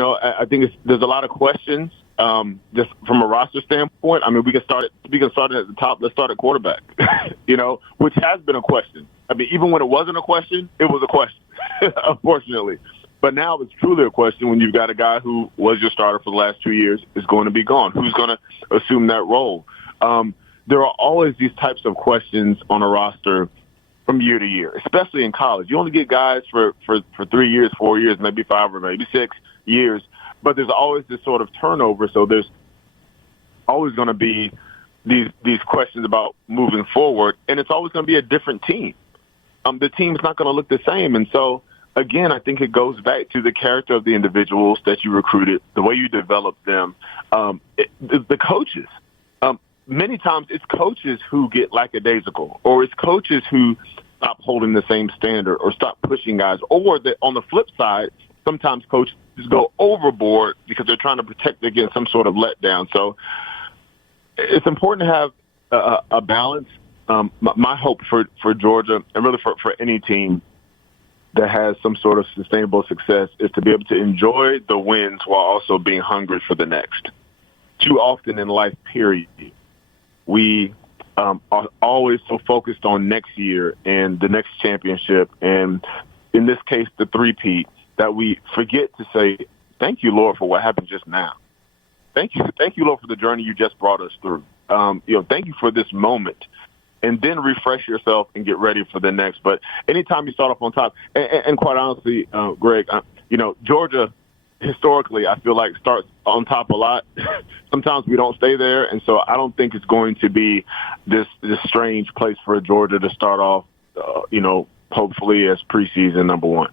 I think there's a lot of questions just from a roster standpoint. I mean, we can start it at the top. Let's start at quarterback, which has been a question. I mean, even when it wasn't a question, it was a question, unfortunately. But now it's truly a question when you've got a guy who was your starter for the last 2 years is going to be gone. Who's going to assume that role? There are always these types of questions on a roster from year to year, especially in college. You only get guys for 3 years, 4 years, maybe 5 or maybe 6 years, but there's always this sort of turnover. So there's always going to be these questions about moving forward, and it's always going to be a different team. The team's not going to look the same. And so, again, I think it goes back to the character of the individuals that you recruited, the way you developed them, the coaches. Many times it's coaches who get lackadaisical, or it's coaches who stop holding the same standard or stop pushing guys. Or that on the flip side, sometimes coaches go overboard because they're trying to protect against some sort of letdown. So it's important to have a balance. My hope for Georgia, and really for any team that has some sort of sustainable success, is to be able to enjoy the wins while also being hungry for the next. Too often in life, period, we are always so focused on next year and the next championship, and in this case, the three-peat, that we forget to say, thank you, Lord, for what happened just now. Thank you, Lord, for the journey you just brought us through. Thank you for this moment. And then refresh yourself and get ready for the next. But anytime you start off on top, and quite honestly, Greg, Georgia historically, I feel like starts on top a lot. Sometimes we don't stay there, and so I don't think it's going to be this strange place for Georgia to start off, hopefully as preseason number one.